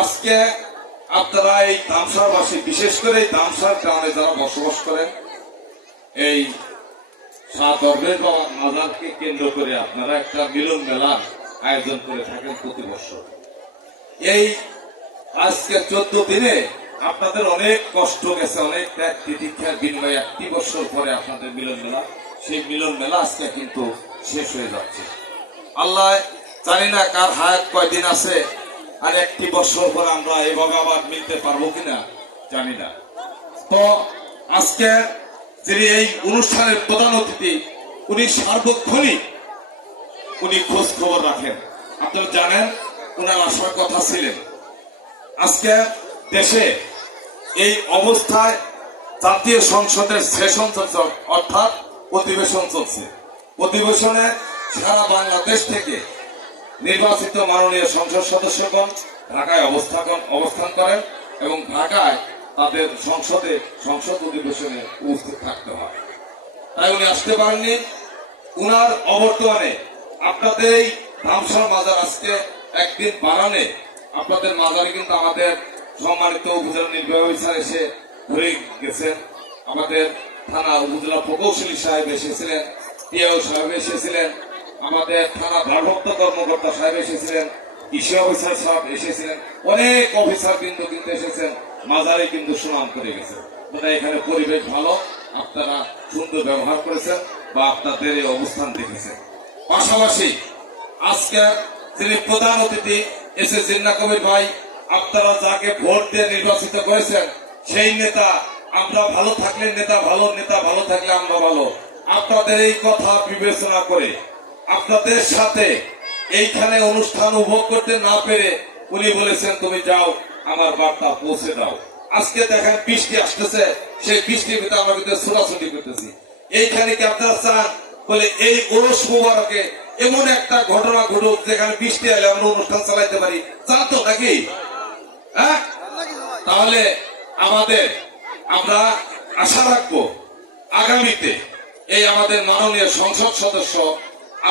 আজকে আপনারা এই তামসারবাসী, বিশেষ করে এই তামসার গ্রামে যারা বসবাস করেন, এই শাহ দরবেশ বাবার মাজারকে কেন্দ্র করে আপনারা একটা মিলন মেলার আয়োজন করে থাকেন প্রতি বছর। এই আজকে 14 দিনে আপনাদের অনেক কষ্ট গেছে, অনেক ত্যাগ তিতিক্ষার বিনিময়ে 1 বছর পরে আপনাদের মিলন মেলা, সেই মিলন মেলা আজকে কিন্তু শেষ হয়ে যাচ্ছে। আল্লাহ জানি না কার হায়াত কয়দিন আছে, আর 1 বছর পর আমরা এভাবে আবার মিলতে পারবো কিনা জানি না। তো আজকে যিনি এই অনুষ্ঠানের প্রধান অতিথি, উনি সার্বক্ষণিক উনি খোঁজ খবর রাখেন। আপনারা জানেন উনার আসার কথা ছিলেন। আজকে দেশে এই অবস্থায় জাতীয় সংসদের সেশন চলছে, অর্থাৎ অধিবেশন চলছে। অধিবেশনে সারা বাংলাদেশ থেকে নির্বাচিত মাননীয় সংসদ সদস্যগণ ঢাকায় অবস্থান করেন এবং ঢাকায় তাদের সংসদ অধিবেশনে উপস্থিত থাকতে হয়। তাই উনি আসতে পারেননি। উনার অবর্তমানে আপনাদের এই তামসার মাজার আজকে একদিন বাড়ানে আপনাদের মাজারে কিন্তু আমাদের সম্মানিত উপজেলা নির্বাহী অফিসার এসে ঘুরে গেছেন, আমাদের থানা উপজেলা প্রকৌশলী সাহেব এসেছিলেন, টিআও সাহেব এসেছিলেন, আমাদের থানা ভারপ্রাপ্ত কর্মকর্তা সাহেব এসেছিলেন, কৃষি অফিসার সাহেব এসেছিলেন, অনেক অফিসার কিন্তু এসেছেন। মাজারে কিন্তু সুনাম করে গেছে। এখানে পরিবেশ ভালো, আপনারা সুন্দর ব্যবহার করেছেন বা আপনাদের এই অবস্থান দেখেছেন। পাশাপাশি আজকে যিনি প্রধান অতিথি এসে জিন্না কবির ভাই, আপনারা যাকে ভোট দিয়ে নির্বাচিত করেছেন সেই নেতা, আমরা ভালো থাকলে নেতা ভালো থাকলে আমরা ভালো। আপনাদের এই কথা বিবেচনা করে আপনাদের সাথে এইখানে অনুষ্ঠান উপভোগ করতে না পেরে উনি বলেছেন তুমি যাও, আমার বার্তা পৌঁছে দাও। আজকে দেখেন বৃষ্টি আসতেছে, সেই বৃষ্টির ভিতরে আমরা কিন্তু ছোটাছুটি করতেছি। এইখানে কি আপনারা চান বলে এই ওরস মুবারকে এমন একটা ঘটনা ঘটুক যেখানে বৃষ্টি এলে আমরা অনুষ্ঠান চালাইতে পারি? চান তো নাকি? হ্যাঁ, তাহলে আমরা আশা রাখবো আগামীতে এই আমাদের মাননীয় সংসদ সদস্য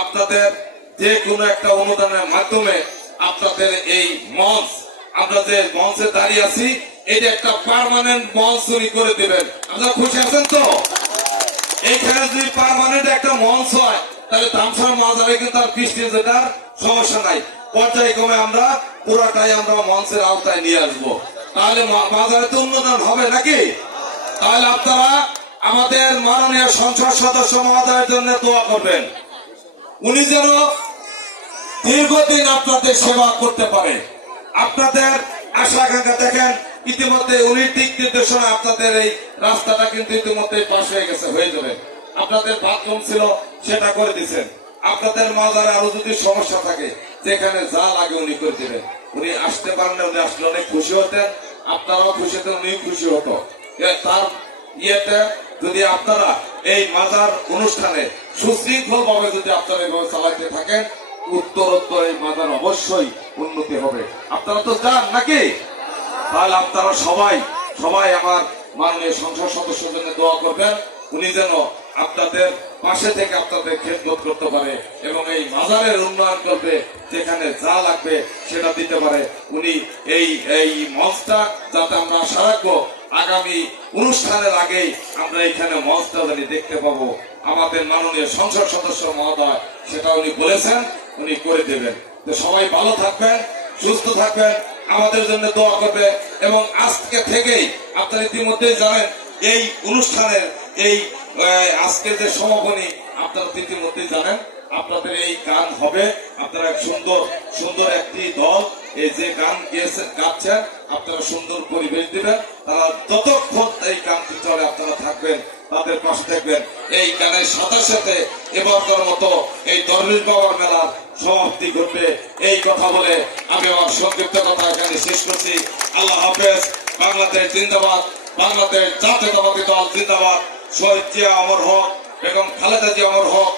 আপনাদের যে কোনো একটা অনুদানের মাধ্যমে আপনাদের এই মঞ্চ, আমরা যে মঞ্চে দাঁড়িয়ে আছি, এটা একটা পার্মানেন্ট মঞ্চ উনি করে দেবেন। আপনারা খুশি আছেন তো? এইখানে যদি পার্মানেন্ট একটা মঞ্চ হয় তাহলে তামসার মাজারে কিন্তু আর বৃষ্টির যেটার সমস্যা নাই। পর্যায়ক্রমে আমরা পুরাটাই আমরা মঞ্চের আওতায় নিয়ে আসবো, তাহলে মাজারে তো উন্নয়ন হবে নাকি? তাহলে আপনারা আমাদের মাননীয় সংসদ সদস্য মহোদয়ের জন্য দোয়া করবেন, উনি যেন দীর্ঘদিন আপনাদের সেবা করতে পারে। আপনাদের আশা আকাঙ্ক্ষা দেখেন, ইতিমধ্যে উনি দিক নির্দেশনা আপনাদের এই রাস্তাটা কিন্তু ইতিমধ্যে পাশ হয়ে গেছে, হয়ে যাবে। আপনাদের বাথরুম ছিল সেটা করে দিচ্ছেন। আপনাদের মাজারে আরো যদি সমস্যা থাকে যেখানে যা লাগে উনি করে দিবেন। উনি আসতে পারলে উনি আসলে অনেক খুশি হতেন, আপনারাও খুশি হতেন, উনি খুশি হতো। তার ইয়েতে যদি আপনারা এই মাজার অনুষ্ঠানে সুশৃঙ্খল ভাবে যদি আপনারা এইভাবে চালাতে থাকেন, উত্তরোত্তর এই মাজার অবশ্যই উন্নতি হবে। আপনারা তো চান নাকি? তাহলে আপনারা সবাই আমার মাননীয় সংসদ সদস্যের জন্য দোয়া করবেন, উনি যেন আপনাদের পাশে থেকে আপনাদের খেদমত করতে পারে এবং এই মাজারের উন্নয়ন করবে, যেখানে যা লাগবে সেটা দিতে পারে। উনি এই মঞ্চটা যাতে আমরা আশা রাখবো আগামী অনুষ্ঠানের আগেই আমরা এখানে মঞ্চটা জানি দেখতে পাবো। আমাদের মাননীয় সংসদ সদস্য মহোদয় সেটা উনি বলেছেন, উনি করে দেবেন। তো সবাই ভালো থাকবেন, সুস্থ থাকবেন, আমাদের জন্য দোয়া করবে। এবং আজকে থেকেই আপনারা ইতিমধ্যে জানেন এই অনুষ্ঠানের এই আজকে যে সমাপনী আপনারা ইতিমধ্যে জানেন, আপনাদের এই গান হবে। আপনারা সুন্দর একটি দল এই যে গান গাচ্ছেন, আপনারা সুন্দর পরিবেশ দিবেন। তারা যতক্ষণ এই গানটি চলে আপনারা থাকবেন, তাদের পাশে থাকবেন। এই গানের সাথে সাথে এবারকার মতো এই দরবেশ বাবার মেলার সমাপ্তি ঘটবে, এই কথা বলে আমি আমার সংক্ষিপ্ত কথা এখানে শেষ করছি। আল্লাহ হাফেজ। বাংলাদেশ জিন্দাবাদ, বাংলাদেশ জাতীয়তাবাদী দল জিন্দাবাদ। শহীদ জিয়া অমর হক, বেগম খালেদা জিয়া অমর হক,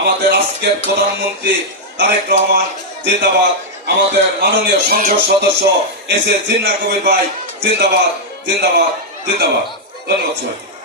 আমাদের আজকের প্রধানমন্ত্রী তারেক রহমান জিন্দাবাদ, আমাদের মাননীয় সংসদ সদস্য এস এ জিন্না কবির ভাই জিন্দাবাদ। ধন্যবাদ সবাইকে।